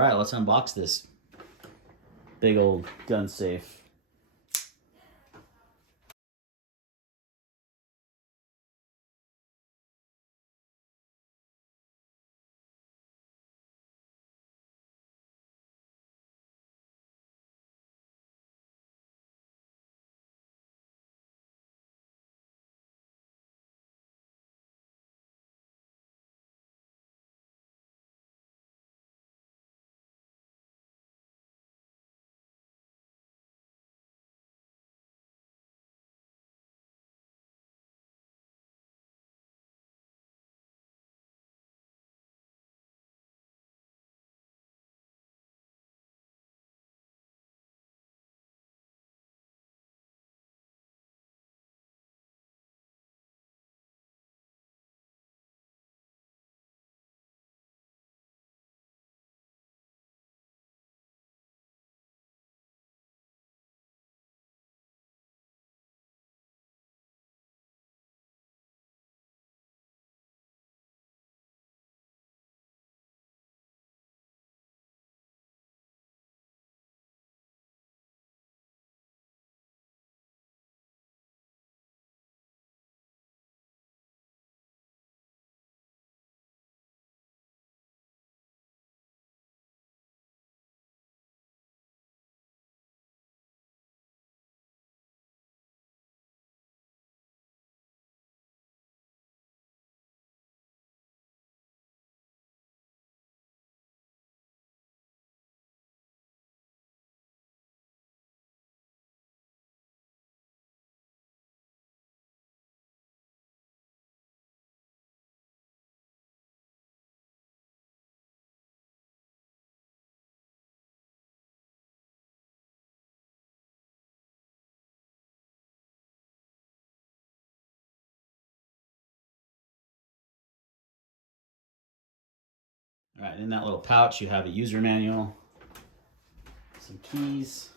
All right, let's unbox this big old gun safe. All right, in that little pouch, you have a user manual, some keys,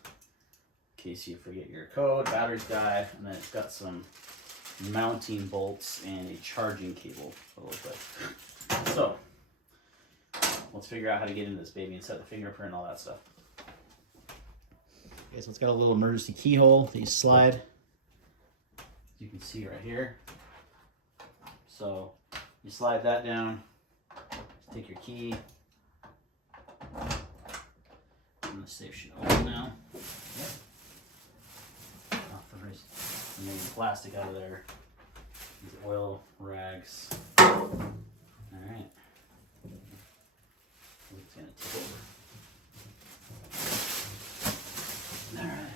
in case you forget your code, batteries die, and then it's got some mounting bolts and a charging cable, what it looks like. So, let's figure out how to get into this baby and set the fingerprint and all that stuff. Okay, so it's got a little emergency keyhole that you slide. You can see right here. So, you slide that down. Take your key. And the safe should open now. Yep. And then plastic out of there. These oil rags. Alright. It's gonna tip over. Alright.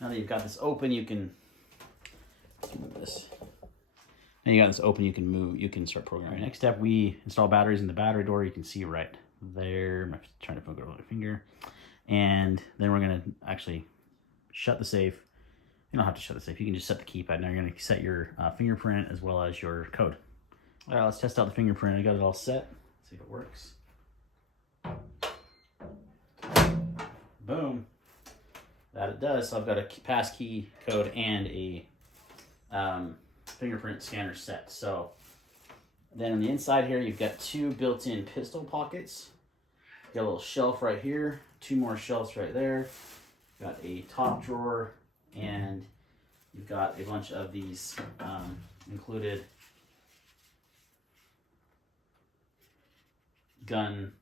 Now that you've got this open, you can move this. Now you got this open, you can start programming. Next step, we install batteries in the battery door. You can see right there. I'm trying to focus on my finger. And then we're gonna actually shut the safe. You don't have to shut the safe. You can just set the keypad. Now you're gonna set your fingerprint as well as your code. All right, let's test out the fingerprint. I got it all set. Let's see if it works. Boom. That it does. So I've got a pass key code and a fingerprint scanner set. So then on the inside here, you've got two built-in pistol pockets. You've got a little shelf right here, two more shelves right there. You've got a top drawer, and you've got a bunch of these included gun,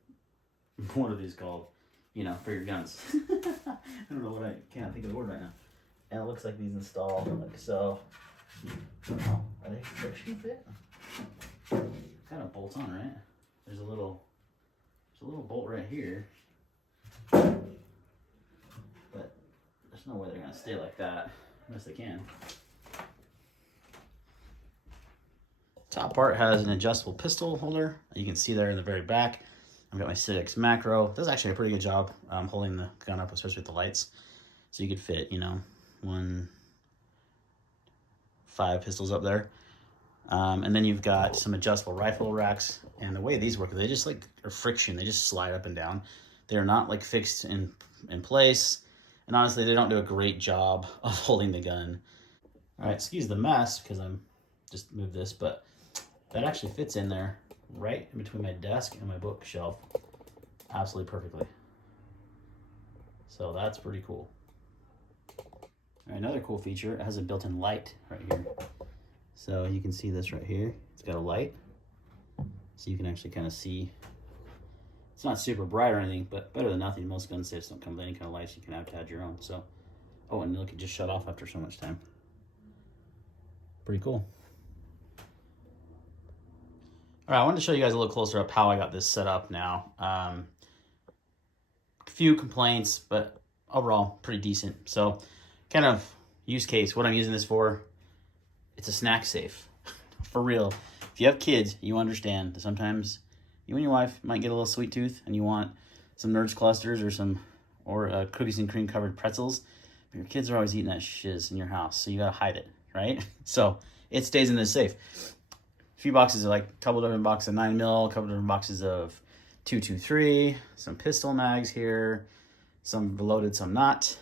what are these called? You know, for your guns. I don't know what I can't think of the word right now. And it looks like these install like so. Are they friction fit? Kind of bolts on, right? There's a little bolt right here. But there's no way they're gonna stay like that, unless they can. Top part has an adjustable pistol holder. You can see there in the very back. I've got my 6 macro. Does actually a pretty good job holding the gun up, especially with the lights. So you could fit, you know, 5 pistols up there. And then you've got some adjustable rifle racks. And the way these work, they just like are friction. They just slide up and down. They're not like fixed in place. And honestly, they don't do a great job of holding the gun. All right, excuse the mess because I'm just moved this, but that actually fits in there right in between my desk and my bookshelf absolutely perfectly. So that's pretty cool. All right, another cool feature, it has a built-in light right here. So you can see this right here. It's got a light. So you can actually kind of see. It's not super bright or anything, but better than nothing. Most gun safes don't come with any kind of lights. You can have to add your own. So, oh, and look, it just shut off after so much time. Pretty cool. All right, I wanted to show you guys a little closer up how I got this set up now. A few complaints, but overall pretty decent. So kind of use case, what I'm using this for, it's a snack safe. For real. If you have kids, you understand that sometimes you and your wife might get a little sweet tooth and you want some Nerds clusters or cookies and cream covered pretzels, but your kids are always eating that shiz in your house, so you gotta hide it, right? So it stays in this safe. A few boxes of, like, a couple different boxes of 9mm, a couple different boxes of 223, some pistol mags here, some loaded, some not.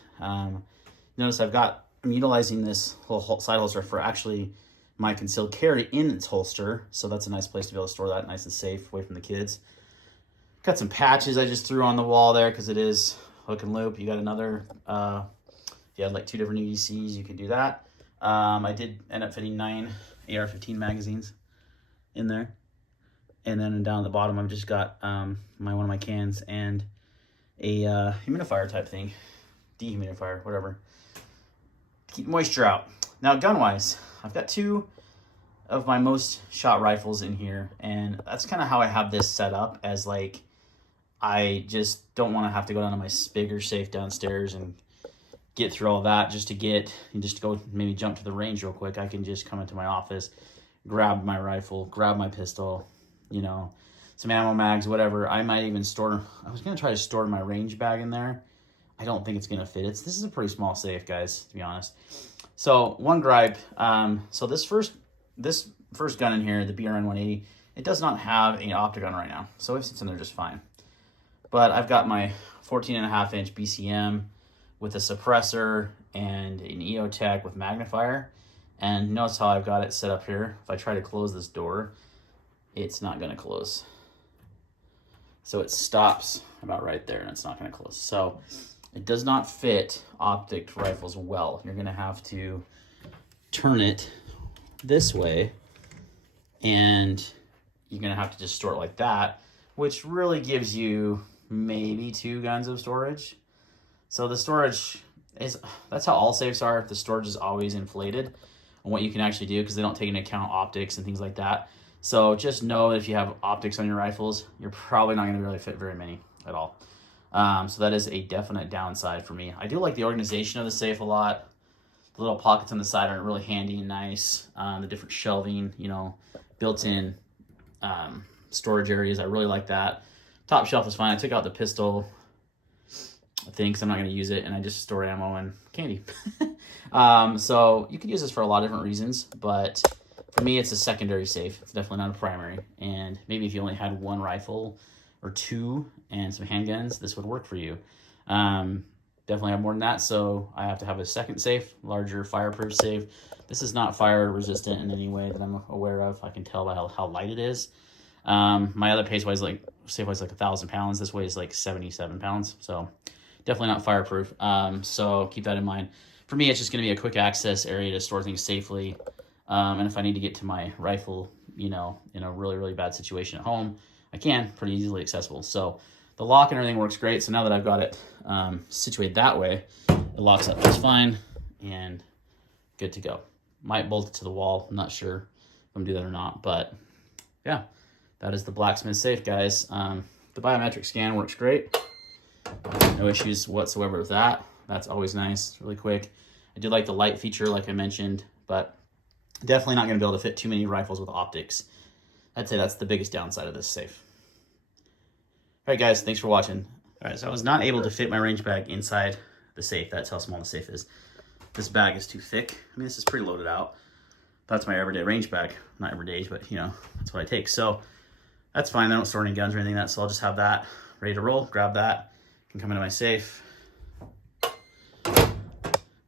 Notice I'm utilizing this whole side holster for actually my concealed carry in its holster, so that's a nice place to be able to store that nice and safe away from the kids. Got some patches I just threw on the wall there because it is hook and loop. You got another, if you had like 2 different UDCs, you could do that. I did end up fitting 9 AR-15 magazines in there. And then down at the bottom, I've just got one of my cans and a humidifier type thing, dehumidifier, whatever, to keep moisture out. Now, gun-wise, I've got 2 of my most shot rifles in here, and that's kind of how I have this set up, as like I just don't want to have to go down to my bigger safe downstairs and get through all that just to go maybe jump to the range real quick. I can just come into my office, grab my rifle, grab my pistol, you know, some ammo mags, whatever. I might even I was going to try to store my range bag in there. I don't think it's going to fit. This is a pretty small safe, guys, to be honest. So one gripe, so this first gun in here, the BRN 180, it does not have an optic gun right now. So it sits in there just fine. But I've got my 14.5-inch BCM with a suppressor and an EOTech with magnifier. And notice how I've got it set up here. If I try to close this door, it's not going to close. So it stops about right there, and it's not going to close. So it does not fit optic rifles well. You're going to have to turn it this way, and you're going to have to just store it like that, which really gives you maybe 2 guns of storage. So the storage that's how all safes are. The storage is always inflated on what you can actually do, because they don't take into account optics and things like that. So just know that if you have optics on your rifles, you're probably not going to really fit very many at all. So that is a definite downside for me. I do like the organization of the safe a lot. The little pockets on the side are really handy and nice. The different shelving, you know, built-in storage areas, I really like that. Top shelf is fine. I took out the pistol thing because I'm not going to use it, and I just store ammo and candy. So you could use this for a lot of different reasons, but for me, it's a secondary safe. It's definitely not a primary. And maybe if you only had 1 rifle or 2 and some handguns, this would work for you. Definitely have more than that, so I have to have a second safe, larger fireproof safe. This is not fire resistant in any way that I'm aware of. I can tell by how light it is. My other safe weighs like 1,000 pounds. This weighs like 77 pounds, so definitely not fireproof. So keep that in mind. For me, it's just going to be a quick access area to store things safely. And if I need to get to my rifle, you know, in a really, really bad situation at home, I can, pretty easily accessible. So the lock and everything works great. So now that I've got it situated that way, it locks up just fine and good to go. Might bolt it to the wall. I'm not sure if I'm going to do that or not, but yeah, that is the Blacksmith safe, guys. The biometric scan works great. No issues whatsoever with that. That's always nice. It's really quick. I do like the light feature, like I mentioned, but definitely not going to be able to fit too many rifles with optics. I'd say that's the biggest downside of this safe. All right, guys, thanks for watching. All right, so I was not able to fit my range bag inside the safe. That's how small the safe is. This bag is too thick. I mean, this is pretty loaded out. That's my everyday range bag. Not everyday, but, you know, that's what I take. So that's fine. I don't store any guns or anything like that, so I'll just have that ready to roll. Grab that. Can come into my safe.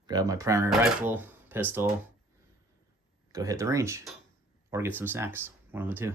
Grab my primary rifle, pistol, go hit the range or get some snacks. One of the two.